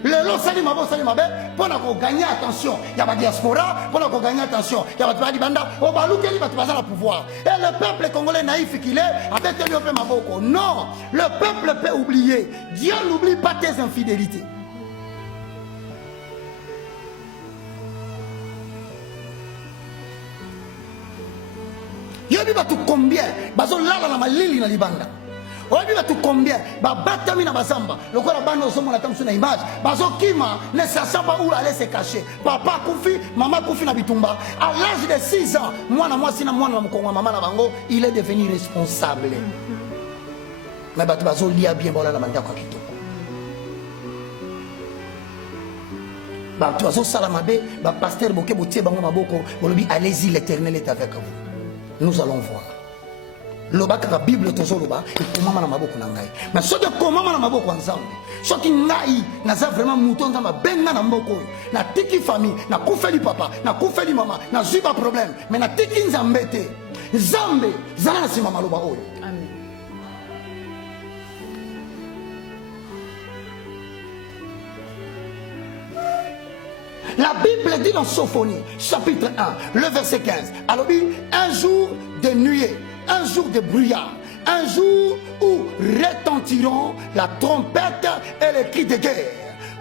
Le lot, ça dit ma bonne, pour gagner attention. Il y a la diaspora, pour gagner attention. Il y a la banda, au balou qui va passer le pouvoir. Et le peuple congolais naïf qu'il est, avec tel ma boko. Non, le peuple peut oublier. Dieu n'oublie pas tes infidélités. Yobi batu combien bazo lala na malili na libanda. Obi batu combien ba batami na bazamba. Lokola bana osomo na tamsu na image. Bazo kima ne sasamba où aller se cacher. Papa kufi, maman kufi na bitumba. À l'âge de 6 ans, moi na moi sina moi na mkongo maman na bango, il est devenu responsable. Mais batu bazo lia bien bola la manda kwa kitoko. Batu bazo salamabe, ba pasteur boke botie bango maboko, bolobi allez-y, l'Éternel est avec vous. Nous allons voir. Loba ka Bible tozo loba komama na maboko na ngai. Mais ce que komama na maboko nzambe. Ce qui ngai naza vraiment mouton nzamba benga na mboko. Na tiki famille, na kufeli papa, na kufeli mama, na zuba problème. Mais na tiki nzambe te. Nzambe zala na sima maloba oyo. Amen. La Bible dit dans Sophonie, chapitre 1, le verset 15. Alors, un jour de nuée, un jour de brouillard, un jour où retentiront la trompette et les cris de guerre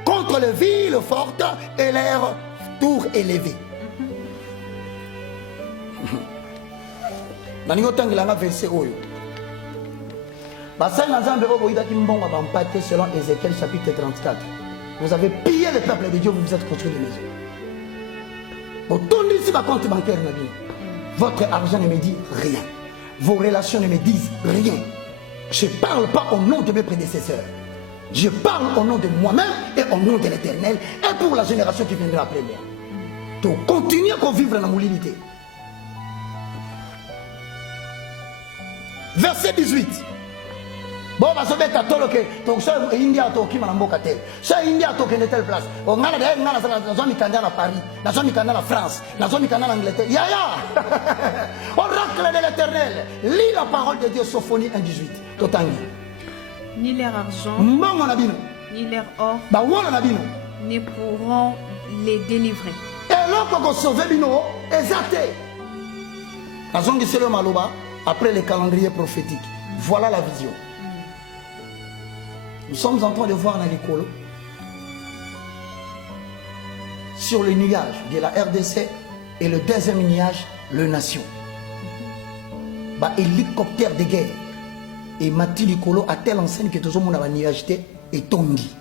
contre les villes fortes et leurs tours élevées. Verset selon Ézéchiel chapitre 34. Vous avez pillé le peuple de Dieu, vous vous êtes construit des maisons. Autant ici ma compte bancaire, votre argent ne me dit rien. Vos relations ne me disent rien. Je ne parle pas au nom de mes prédécesseurs. Je parle au nom de moi-même et au nom de l'Éternel et pour la génération qui viendra après moi. Donc continuez à vivre dans l'humilité. Verset 18. Bon, parce que tu India qui m'a embocaté. C'est India qui est telle place. On a la zone à Paris, la zone à France, la zone à Angleterre. Ya ya. Oracle de l'Éternel. Lis la parole de Dieu, Sophonie 1:18. Totangi. Ni leur argent, ni leur or ne pourront les délivrer. Et l'autre qui sauve bino, exacté. La zone qui se le maloba après le calendrier prophétique. Voilà la vision. Nous sommes en train de voir dans l'école sur le nuage de la RDC et le deuxième nuage, le nation. Bah, hélicoptère de guerre. Et Mati Likolo a telle enseigne que tout le monde a nuage et tongi.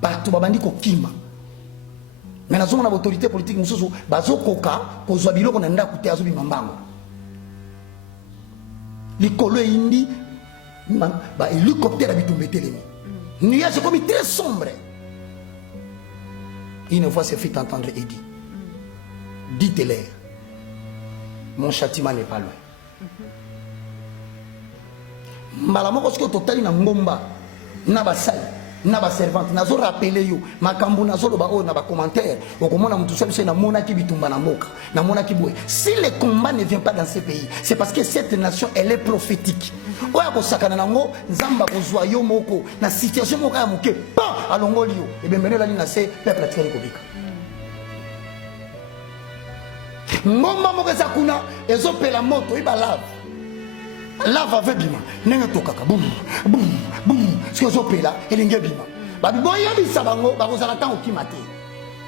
Partout, babandi ko kima. Mais nous avons l'autorité politique, nous sommes bazo koka, pour Zwabilo qu'on a nda koute azubi mambango. Likolo et indi. Bah, hélicoptère habite au métélémi. Nuage comme très sombre. Une fois, c'est fait entendre et dit: dites-leur, mon châtiment n'est pas loin. Malamo parce que total na ngomba na basai na ba servante nazo rappeler yo makambo nazo loba o na ba commentaire okomona mutu sabi na mona ki bitumba na moka na mona ki boy. Si le combat ne vient pas dans ce pays, c'est parce que cette nation elle est prophétique. Oya ko sakana nango nzamba ko zwa yo moko na situation moko ya moke pa alongoli yo e bemene la na se peuple atikali ko bika. Ngomba moko za kuna ezo pela moto iba lave. Lave avec bima nenge tokaka boum boum boum ce que zopela elinge bima babi boya bisabango bakozala tango kimate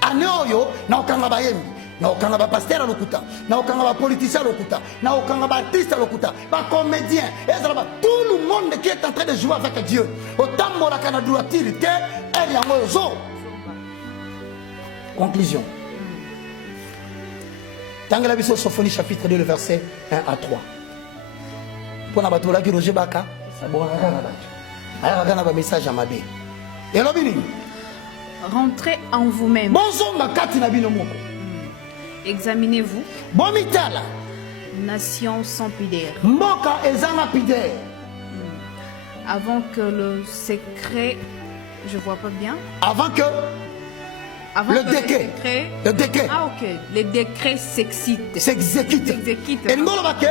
ane oyo na okanga bayembi na okanga ba pasteur lokuta na okanga ba politicien lokuta na okanga ba artiste lokuta ba comédien ezala ba tout le monde qui est en train de jouer avec Dieu otambola kana droiture te elle yango zo. Conclusion. Tangela biso Sophonie chapitre 2 le verset 1 à 3. Pour na batola ki Roger Baka sabonaka na bato aya kana ba message à mabe elobi nini Rentrez en vous-même. bozonga kati na bino moko Examinez-vous, bomitala nation sans pudeur, mboka ezanga pidere avant que le secret, je vois pas bien, avant que Avant le que décret. Le décret. Ah, ok. Les décrets s'excitent. S'exécute. Et nous avons que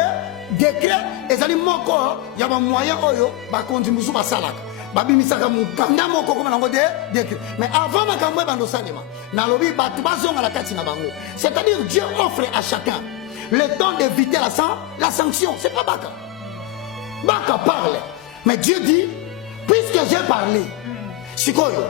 décret, et ça dit moko, il y a un moyen oyo, ba kondimusu ba salaka. Babimisaka mukanda moko comme nango de décret. Mais avant makambo bando salema, na lobi batu bazonga la kati na bango. C'est-à-dire Dieu offre à chacun le temps d'éviter la sanction. C'est pas Baka. Baka parle. Mais Dieu dit, puisque j'ai parlé, Sikoyo,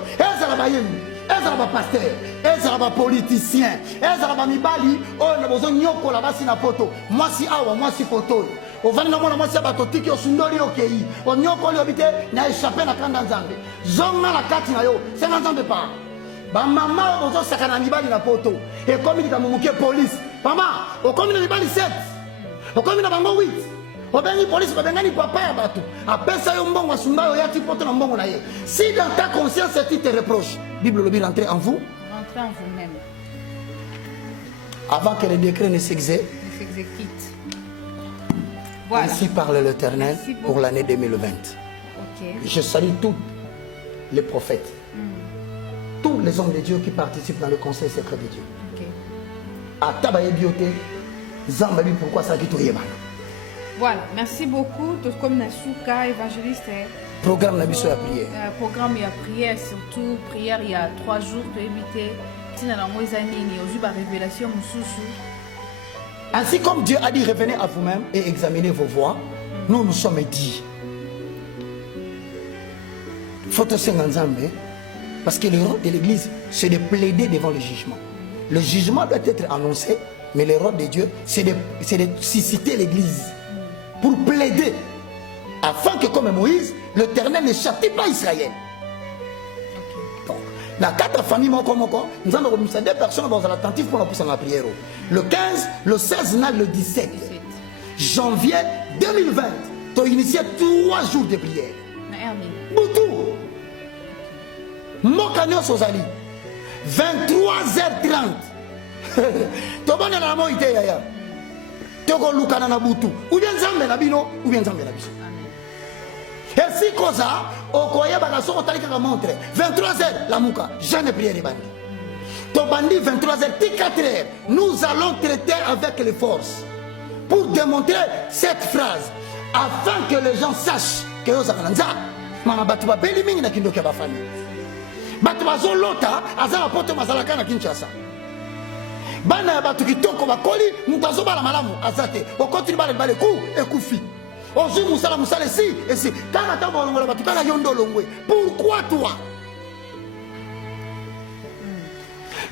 ezala pasteur, ezala politicien, ezala mibali, oh ne besoin nyoko la basi na poto, moi si awa, moi si poto. Au vani na mona moi si abatotiki osundoli okei, o nyoko li obite na échappé na kanda nzambe. Zonga la kati na yo, c'est nzambe pas. Ba mama ozo sakana mibali na poto. Et comme il kamuke police, mama, o comme na mibali 7. O comme na bango 8. Obengi police babengani papa ya batu apesa yo mbongo asunda yo yati poto na mbongo na ye. Si dans ta conscience tu te reproches, Bible le dit rentrer en vous, rentrez en vous-même avant que le décret ne s'exécute. Voilà. Ainsi parle l'Éternel pour l'année 2020. Okay. Je salue tous les prophètes, tous les hommes de Dieu qui participent dans le conseil secret de Dieu. Okay. À Tabaye Bioté, Zambabi, pourquoi ça qui tourne? Voilà, merci beaucoup. Tout comme Nasuka, évangéliste. Programme la mission à prière. Programme il y a prière, surtout prière il y a 3 jours pour éviter. Si nous avons une révélation, ainsi comme Dieu a dit, revenez à vous-même et examinez vos voies. Nous nous sommes dit. Faut aussi Nzambe, parce que le rôle de l'Église, c'est de plaider devant le jugement. Le jugement doit être annoncé, mais le rôle de Dieu, c'est de susciter l'Église pour plaider, afin que comme Moïse, l'Éternel ne châtie pas Israël. Donc, dans 4 familles, nous avons remis 2 personnes dans l'attentif pour la prière. Le 15, le 16, le 17 janvier 2020, tu as initié 3 jours de prière. Boutou, Mokanyo Sozali, 23h30. Tu as bonne la moïte yaya. Toko lukana na butu ou bien nzambe na bino ou bien nzambe na biso. Et si koza okoya bana soko talika ka montre 23h la muka jamais prière bandi. To bandi 23h 4h nous allons traiter avec les forces pour démontrer cette phrase afin que les gens sachent que yo zakanza mama batu ba beli mingi na kindoka ba famille. Batu bazo lota azala poto mazalaka na Kinshasa. Bana ya batu kitoko bakoli mutazo bala malamu azate okotini bala bale ku ekufi ozu musala musala si et si kana tamo longola batu kana yondo longwe. Pourquoi toi?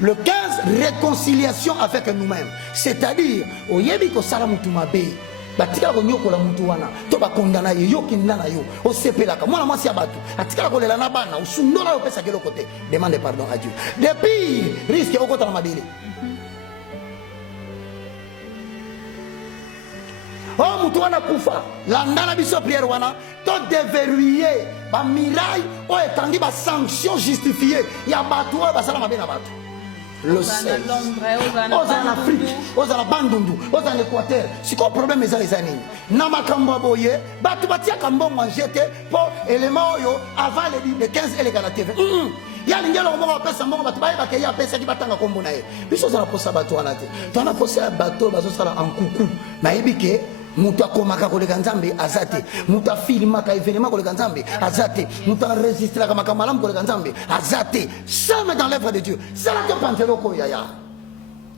Le 15, réconciliation avec nous-mêmes, c'est-à-dire oyebi ko sala mutu mabe batika ko nyokola mutu wana to ba kondana ye yoki ndana yo o sepelaka mwana mwasi ya batu atika ko lela na bana usundola yo pesa kelo côté demande pardon à Dieu depuis risque okota na mabele. Oh, Moutouana Koufa, l'andana biso prière wana, to déverrouiller, ba miraille, oh étendue, ba sanction justifiée, ya batou, ba salama bena batou. Le 16, aux en Afrique, aux en Bandundu, aux en Équateur, c'est quoi le problème les années? Namakambo boye, batou batia kambo manjete, pour élément yo, avant les 15 et les galatés. Ya lingelo ko pesa mbongo batu baye ba ke ya pesa di batanga kombo na ye. Biso za na posa bato wana te. To na posa bato bazo sala en coucou. Na yebike mutu akomaka koleka nzambe azate. Mutu afilmaka événement koleka nzambe azate. Mutu enregistrera kama kamalam koleka nzambe azate. Jamais dans l'œuvre de Dieu. C'est là que pensez-le ko yaya.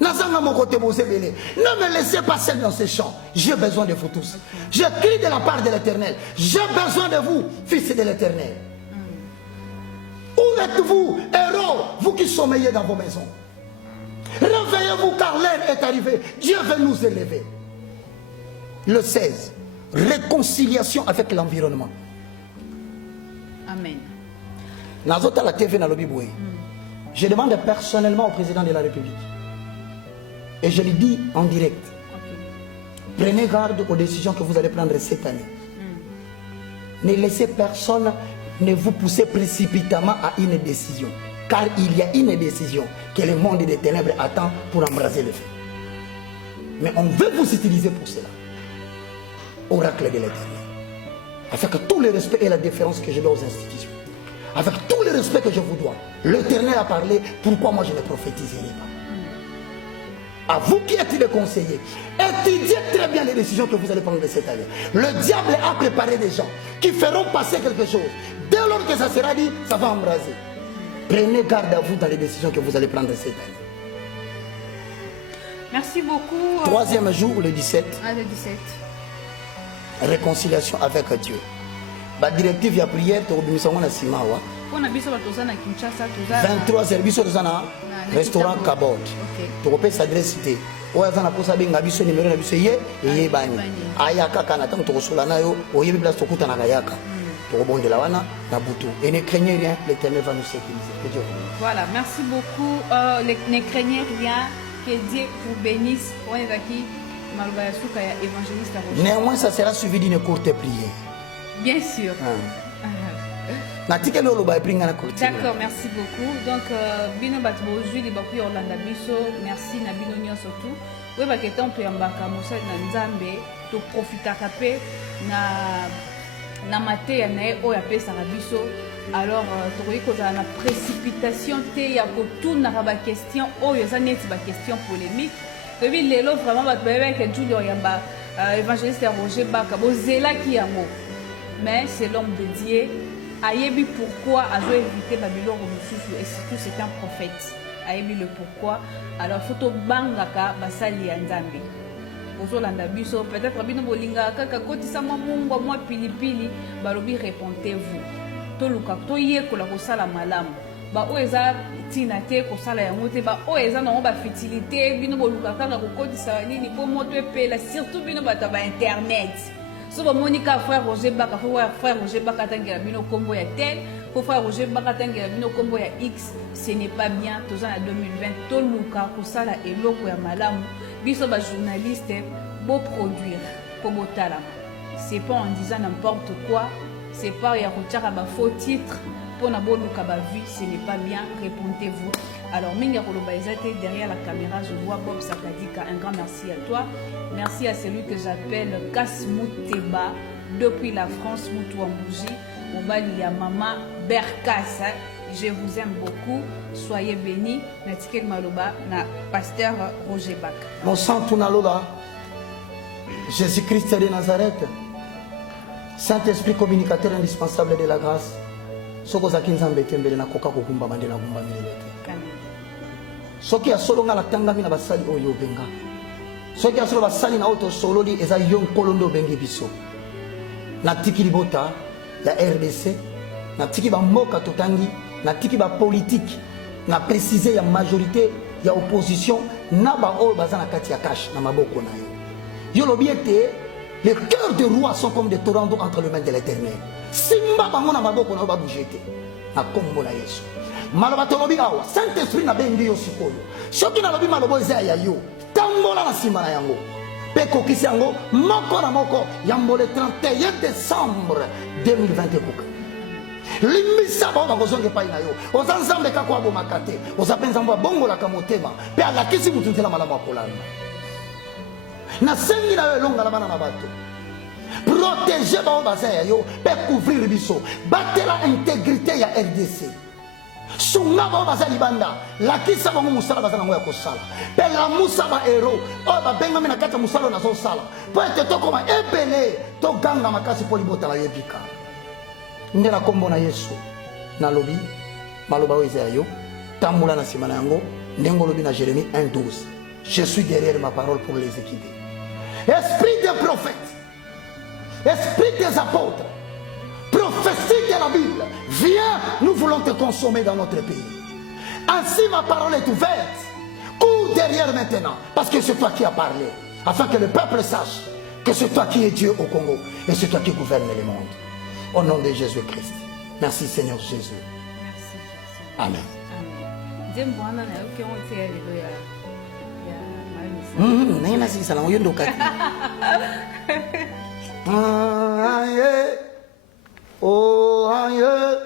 Nazanga mon côté bosebele. Ne me laissez pas seul dans ces champs. J'ai besoin de vous tous. Je crie de la part de l'Éternel. J'ai besoin de vous, fils de l'Éternel. Où êtes-vous, héros, vous qui sommeillez dans vos maisons? Réveillez-vous car l'heure est arrivée. Dieu veut nous élever. Le 16, réconciliation avec l'environnement. Amen. Nazota la TV na lobiboué. Je demande personnellement au président de la République. Et je lui dis en direct. Prenez garde aux décisions que vous allez prendre cette année. Ne laissez personne ne vous pousser précipitamment à une décision. Car il y a une décision que le monde des ténèbres attend pour embraser le feu. Mais on veut vous utiliser pour cela. Oracle de l'Éternel. Afin que tout le respect et la déférence que je dois aux institutions. avec tout le respect que je vous dois, l'Éternel a parlé, pourquoi moi je ne prophétiserai pas? À vous qui êtes les conseillers, étudiez très bien les décisions que vous allez prendre de cette année. Le diable a préparé des gens qui feront passer quelque chose. Dès lors que ça sera dit, ça va embraser. Prenez garde à vous dans les décisions que vous allez prendre cette année. Merci beaucoup. Troisième jour, le 17. Ah, le 17. Réconciliation avec Dieu. La directive de la prière, tu as Sima. On a besoin de na Kinshasa, 23 services dans un restaurant Kabod. Tu peux s'adresser. Oyazana posa benga biso numéro na biso ye yebani. Ayaka kana tango to sola nayo, oyebi place to kuta na kayaka. To bondela wana na butu. Et ne craignez rien, l'Éternel va nous sécuriser. Que Dieu vous bénisse. Voilà, merci beaucoup. Ne craignez rien, que Dieu vous bénisse. On est aquí. Malbayasuka ya évangéliste Roger. Néanmoins, ça sera suivi d'une courte prière. Bien sûr. D'accord, merci beaucoup. Donc, bino batbo juli baku Orlando biso, merci na bino nyo surtout. Oui, ba que temps pe mbaka mosali na nzambe to profitaka pe na mate ya nae o ya pesa biso. Alors, tokoki kozala na précipitation te ya kotuna ba question oyo eza neti ba question polémique. Tobi lelo vraiment bato bayeba ke Julio yamba évangéliste Roger Baka bozela ki yango. Mais c'est l'homme de Dieu. Ayebi pourquoi a joué éviter Babylone et surtout c'est un prophète. Ayebi le pourquoi. Alors photo bangaka basali ya nzambe. Ozolanda biso peut-être bino bolinga kaka kotisa mwa mwa pilipili balobi répondez-vous. To luka to yekola kosala malamu. Ba o eza tina te kosala yango te ba o eza na ba fertilité bino boluka kaka kokotisa nini po moto epela surtout bino bata ba internet. So Monica frère Roger Baka, frère Roger Baka tangela bino kombo ya tel, frère Roger Baka tangela bino kombo ya X, ce n'est pas bien. Toza na 2020 to luka kosala eloko ya malamu. Biso ba journaliste beau produire po botala. C'est pas en disant n'importe quoi, c'est pas ya kotiaka ba faux titres pour na boluka ba vie, ce n'est pas bien, répondez-vous. Alors, Minga Kolobaizate, derrière la caméra, je vois Bob Sakadika. Un grand merci à toi. Merci à celui que j'appelle Kasmout Teba, depuis la France, Moutouambouji. On va lire Maman Berkas. Je vous aime beaucoup. Soyez bénis. Natikel Maloba, na pasteur Roger Bak. Mon sang Tunalola, Jésus-Christ de Nazareth, Saint-Esprit communicateur indispensable de la grâce. Sokozaki nzambe tembele na koka kokumba mandela kumba milete. Soki ya solo nga la tangami na basali oyo benga. Soki ya solo basali na auto sololi eza yon kolondo bengi biso. Na tiki libota ya RDC, na tiki ba moka totangi, na tiki ba politique, na préciser ya majorité ya opposition na ba oyo bazana kati ya cash na maboko na yo. Yo lobiete les cœurs des rois sont comme des torrents d'eau entre les mains de l'Éternel. Simba bango na maboko na ba bougete. Na kombo na Yesu. Maloba tolobi awa Saint-Esprit na bengi yo sikoyo. Soki na lobi malobo eza ya yo. Tambola na sima na yango. Pe kokisi yango moko na moko yambo le 31 décembre 2021. Limisa ba bakozonge pai na yo. Oza nzambe kako abo makate. Oza penza mwa bongo la kamotema. Pe alakisi mutu ntela malamu akolana. Na sengi na yo longa la bana na bato. Protéger ba bazaya yo, pe couvrir biso. Batela intégrité ya RDC. Sunga ba bazali banda, la kisa ba musala bazana ngoya kosala. Pe la musaba héros, o ba benga mina kata musala na zo sala. Po ete toko ma ebele, to ganga makasi polibota la yebika. Ndela kombo na Yesu. Na lobi, maloba oizea yo, tamula na sima na yango, ndengo lobi na Jérémie 1:12. Je suis derrière ma parole pour les équiper. Esprit des prophètes, esprit des apôtres, prophétie de la Bible, viens, nous voulons te consommer dans notre pays. Ainsi ma parole est ouverte. Cours derrière maintenant, parce que c'est toi qui as parlé, afin que le peuple sache que c'est toi qui es Dieu au Congo et c'est toi qui gouvernes le monde. Au nom de Jésus-Christ. Merci Seigneur Jésus. Merci. Amen. Nena si salam yondo kati. Aye. Oh aye.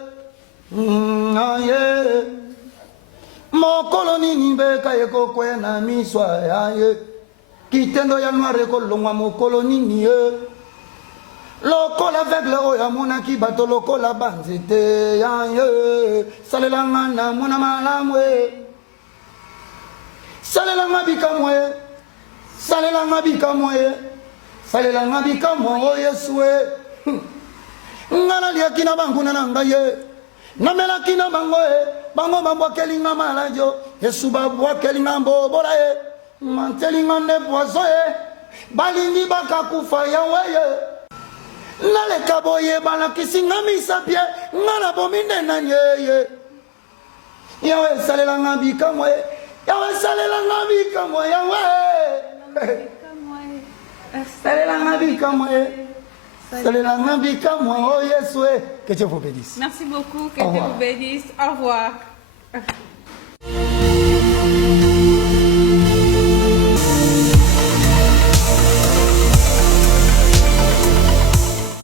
Aye. Mo koloni nimbe kaye ko kwena miswa aye. Kitendo ya noire ko longwa mo koloni niye. lokola aveugle oyo amonaki bato lokola banzete ya ye salelanga na mona malamu salelanga bikamwe salelanga bikamwe salelanga bikamwe o Yesu ngana liaki na bangu na ngai namelaki na bango bango babwakelinga malajo Yesu babwakelinga mbobola mantelinga ne poiso balingi bakakufa yawe naleka boye balakisinga misapie ngana bominde na nyeye yawe salelanga bikamwe yawe salelanga bikamwe yawe salelanga bikamwe salelanga bikamwe oh Yesu que Dieu vous bénisse. Merci beaucoup, que Dieu vous bénisse. Au revoir.